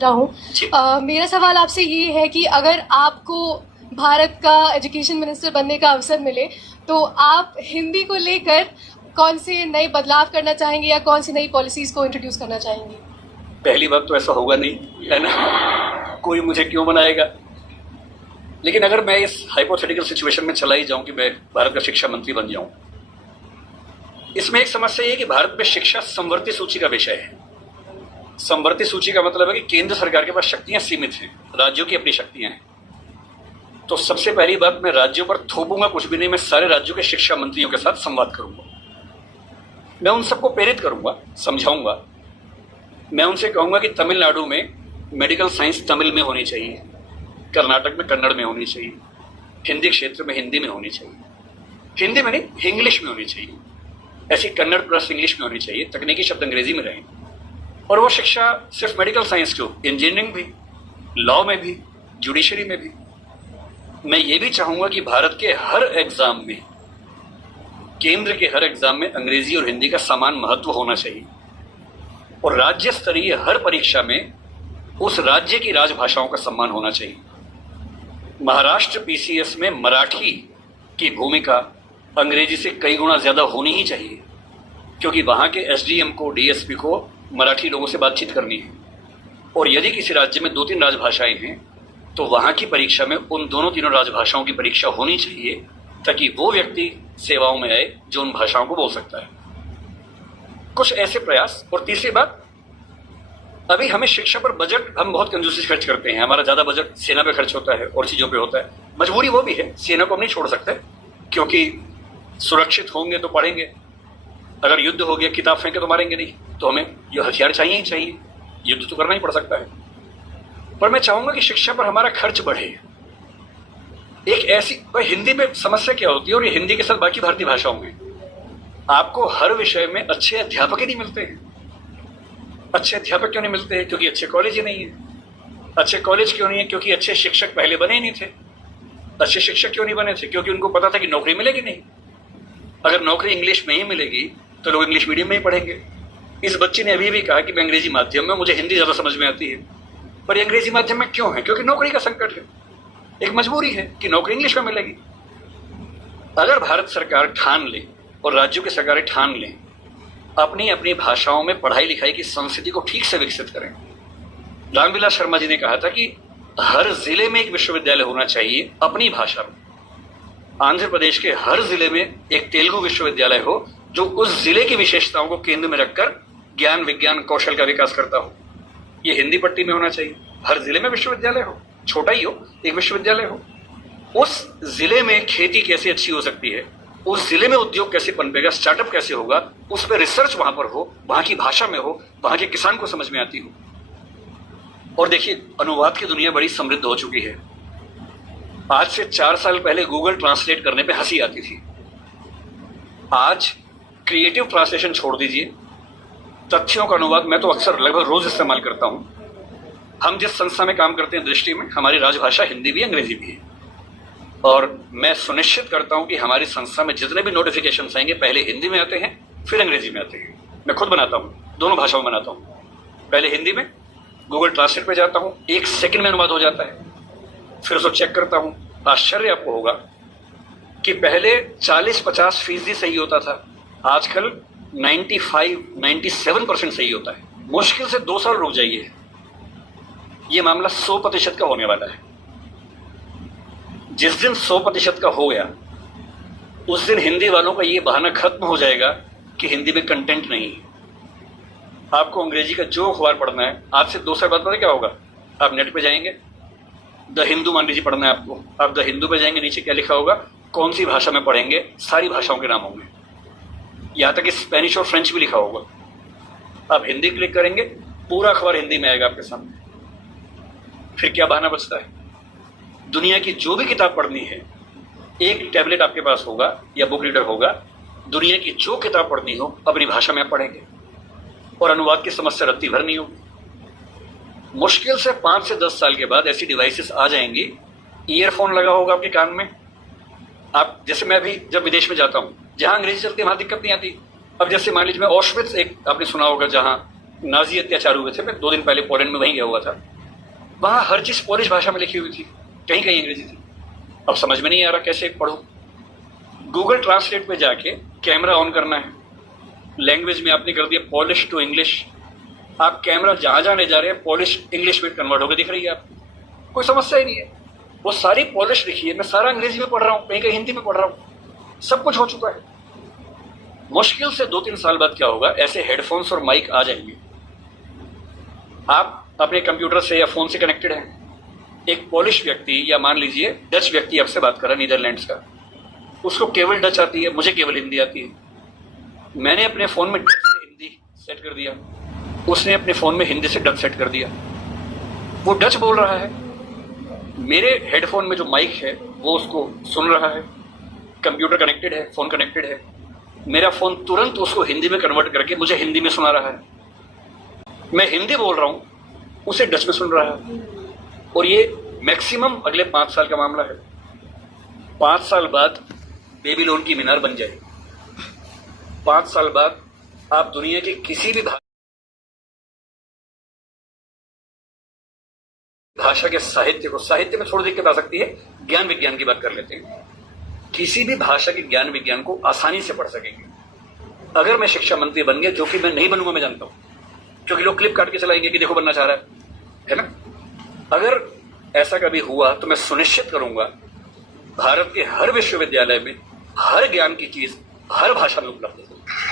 रहा हूँ। मेरा सवाल आपसे ये है कि अगर आपको भारत का एजुकेशन मिनिस्टर बनने का अवसर मिले तो आप हिंदी को लेकर कौन से नए बदलाव करना चाहेंगे या कौन सी नई पॉलिसीज को इंट्रोड्यूस करना चाहेंगे? पहली बात तो ऐसा होगा नहीं, है ना, कोई मुझे क्यों बनाएगा। लेकिन अगर मैं इस हाइपोथेटिकल सिचुएशन में चला ही जाऊं कि मैं भारत का शिक्षा मंत्री बन जाऊं, इसमें एक समस्या ये है कि भारत में शिक्षा समवर्ती सूची का विषय है। समवर्ती सूची का मतलब है कि केंद्र सरकार के पास शक्तियां सीमित हैं, राज्यों की अपनी शक्तियां हैं। तो सबसे पहली बात, मैं राज्यों पर थोपूंगा कुछ भी नहीं, मैं सारे राज्यों के शिक्षा मंत्रियों के साथ संवाद करूंगा। मैं उन सबको प्रेरित करूंगा, समझाऊंगा। मैं उनसे कहूंगा कि तमिलनाडु में मेडिकल साइंस तमिल में होनी चाहिए, कर्नाटक में कन्नड़ में होनी चाहिए, हिंदी क्षेत्र में हिंदी में होनी चाहिए, हिंदी में नहीं इंग्लिश में होनी चाहिए, ऐसी कन्नड़ प्लस इंग्लिश में होनी चाहिए, तकनीकी शब्द अंग्रेजी में रहें। और वो शिक्षा सिर्फ मेडिकल साइंस क्यों, इंजीनियरिंग भी, लॉ में भी, जुडिशरी में भी। मैं ये भी चाहूंगा कि भारत के हर एग्जाम में, केंद्र के हर एग्जाम में अंग्रेजी और हिंदी का समान महत्व होना चाहिए। और राज्य स्तरीय हर परीक्षा में उस राज्य की राजभाषाओं का सम्मान होना चाहिए। महाराष्ट्र पीसीएस में मराठी की भूमिका अंग्रेजी से कई गुना ज्यादा होनी ही चाहिए, क्योंकि वहां के एसडीएम को, डीएसपी को मराठी लोगों से बातचीत करनी है। और यदि किसी राज्य में 2-3 राजभाषाएं हैं तो वहां की परीक्षा में उन दोनों तीनों राजभाषाओं की परीक्षा होनी चाहिए, ताकि वो व्यक्ति सेवाओं में आए जो उन भाषाओं को बोल सकता है। कुछ ऐसे प्रयास। और तीसरी बात, अभी हमें शिक्षा पर बजट हम बहुत कंजूसी से खर्च करते हैं। हमारा ज्यादा बजट सेना पे खर्च होता है और चीजों पे होता है। मजबूरी वो भी है, सेना को हम नहीं छोड़ सकते, क्योंकि सुरक्षित होंगे तो पढ़ेंगे, अगर युद्ध हो गया किताब फेंके तो मारेंगे नहीं, तो हमें ये हथियार चाहिए ही चाहिए, युद्ध तो करना ही पड़ सकता है। पर मैं चाहूंगा कि शिक्षा पर हमारा खर्च बढ़े। एक ऐसी, भाई हिंदी में समस्या क्या होती है, और ये हिंदी के साथ बाकी भारतीय भाषाओं में, आपको हर विषय में अच्छे अध्यापक ही नहीं मिलते हैं। अच्छे अध्यापक क्यों नहीं मिलते हैं? क्योंकि अच्छे कॉलेज ही नहीं है। अच्छे कॉलेज क्यों नहीं है? क्योंकि अच्छे शिक्षक पहले बने ही नहीं थे। अच्छे शिक्षक क्यों नहीं बने थे? क्योंकि उनको पता था कि नौकरी मिलेगी नहीं। अगर नौकरी इंग्लिश में ही मिलेगी तो लोग इंग्लिश मीडियम में ही पढ़ेंगे। इस बच्ची ने अभी भी कहा कि मैं अंग्रेजी माध्यम में, मुझे हिंदी ज्यादा समझ में आती है। पर ये अंग्रेजी माध्यम में क्यों है? क्योंकि नौकरी का संकट है, एक मजबूरी है कि नौकरी इंग्लिश में मिलेगी। अगर भारत सरकार ठान ले और राज्यों की सरकारें ठान लें, अपनी अपनी भाषाओं में पढ़ाई लिखाई की संस्कृति को ठीक से विकसित करें। रामविलास शर्मा जी ने कहा था कि हर जिले में एक विश्वविद्यालय होना चाहिए अपनी भाषा में। आंध्र प्रदेश के हर जिले में एक तेलुगु विश्वविद्यालय हो, जो उस जिले की विशेषताओं को केंद्र में रखकर ज्ञान विज्ञान कौशल का विकास करता हो। ये हिंदी पट्टी में होना चाहिए। हर जिले में विश्वविद्यालय हो, छोटा ही हो, एक विश्वविद्यालय हो। उस जिले में खेती कैसे अच्छी हो सकती है, उस जिले में उद्योग कैसे पनपेगा, स्टार्टअप कैसे होगा, उस पर रिसर्च वहां पर हो, वहां की भाषा में हो, वहां के किसान को समझ में आती हो। और देखिए, अनुवाद की दुनिया बड़ी समृद्ध हो चुकी है। आज से 4 साल पहले गूगल ट्रांसलेट करने पे हंसी आती थी। आज क्रिएटिव ट्रांसलेशन छोड़ दीजिए, तथ्यों का अनुवाद मैं तो अक्सर लगभग रोज इस्तेमाल करता हूं। हम जिस संस्था में काम करते हैं दृष्टि में, हमारी राजभाषा हिंदी भी अंग्रेजी भी है। और मैं सुनिश्चित करता हूं कि हमारी संस्था में जितने भी नोटिफिकेशन आएंगे पहले हिंदी में आते हैं, फिर अंग्रेजी में आते हैं। मैं खुद बनाता हूं, दोनों भाषाओं में बनाता हूं। पहले हिंदी में, गूगल ट्रांसलेट पे जाता हूं, 1 सेकंड में अनुवाद हो जाता है। फिर उसको चेक करता हूं। आश्चर्य आपको होगा कि पहले 40-50% सही होता था, आजकल 95-97% सही होता है। मुश्किल से 2 साल रुक जाइए, ये मामला 100% का होने वाला है। जिस दिन 100% का हो गया, उस दिन हिंदी वालों का ये बहाना खत्म हो जाएगा कि हिंदी में कंटेंट नहीं है। आपको अंग्रेजी का जो अखबार पढ़ना है, आज से 2 साल बाद पता क्या होगा, आप नेट पे जाएंगे, द हिंदू मान लीजिए पढ़ना है आपको, आप द हिंदू पे जाएंगे, नीचे क्या लिखा होगा, कौन सी भाषा में पढ़ेंगे, सारी भाषाओं के नाम होंगे, यहां तक कि स्पेनिश और फ्रेंच भी लिखा होगा। आप हिंदी क्लिक करेंगे, पूरा अखबार हिंदी में आएगा आपके सामने। फिर क्या बहाना बचता है? दुनिया की जो भी किताब पढ़नी है, एक टैबलेट आपके पास होगा या बुक रीडर होगा, दुनिया की जो किताब पढ़नी हो अपनी भाषा में आप पढ़ेंगे और अनुवाद की समस्या रत्ती भर नहीं होगी। मुश्किल से 5 से 10 साल के बाद ऐसी डिवाइसेस आ जाएंगी, ईयरफोन लगा होगा आपके कान में। आप जैसे, मैं भी जब विदेश में जाता हूं, जहां अंग्रेजी चलती है वहां दिक्कत नहीं आती। अब जैसे मान लीजिए मैं ऑश्विट्ज, एक आपने सुना होगा, जहां नाजी अत्याचार हुए थे, मैं 2 दिन पहले पोलैंड में वहीं गया हुआ था। वहां हर चीज पोलिश भाषा में लिखी हुई थी, कहीं कहीं अंग्रेजी थी। अब समझ में नहीं आ रहा कैसे पढ़ूं। गूगल ट्रांसलेट पे जाके कैमरा ऑन करना है, लैंग्वेज में आपने कर दिया पॉलिश टू इंग्लिश। आप कैमरा जहां जहां ले जा रहे हैं पॉलिश इंग्लिश में कन्वर्ट होकर दिख रही है आपको, कोई समस्या ही नहीं है। वो सारी पॉलिश लिखी है, मैं सारा अंग्रेजी में पढ़ रहा हूँ, कहीं कहीं हिंदी में पढ़ रहा हूँ, सब कुछ हो चुका है। मुश्किल से 2-3 साल बाद क्या होगा, ऐसे हेडफोन्स और माइक आ जाएंगे। आप अपने कंप्यूटर से या फोन से कनेक्टेड हैं, एक पॉलिश व्यक्ति या मान लीजिए डच व्यक्ति आपसे बात कर रहा है, नीदरलैंड्स का, उसको केवल डच आती है, मुझे केवल हिंदी आती है। मैंने अपने फोन में डच से हिंदी सेट कर दिया, उसने अपने फोन में हिंदी से डच सेट कर दिया। वो डच बोल रहा है, मेरे हेडफोन में जो माइक है वो उसको सुन रहा है, कंप्यूटर कनेक्टेड है, फोन कनेक्टेड है, मेरा फोन तुरंत उसको हिंदी में कन्वर्ट करके मुझे हिंदी में सुना रहा है। मैं हिंदी बोल रहा हूं, उसे डच में सुन रहा है। और ये मैक्सिमम अगले 5 साल का मामला है। 5 साल बाद बेबीलोन की मीनार बन जाएगी। 5 साल बाद आप दुनिया के किसी भी भाषा के साहित्य को, साहित्य में थोड़ी दिक्कत आ सकती है, ज्ञान विज्ञान की बात कर लेते हैं, किसी भी भाषा के ज्ञान विज्ञान को आसानी से पढ़ सकेंगे अगर मैं शिक्षा मंत्री बन गया, जो कि मैं नहीं बनूंगा, मैं जानता हूं, क्योंकि लोग क्लिप काट के चलाएंगे कि देखो बनना चाह रहा है ना। अगर ऐसा कभी हुआ तो मैं सुनिश्चित करूंगा भारत के हर विश्वविद्यालय में हर ज्ञान की चीज हर भाषा में उपलब्ध है।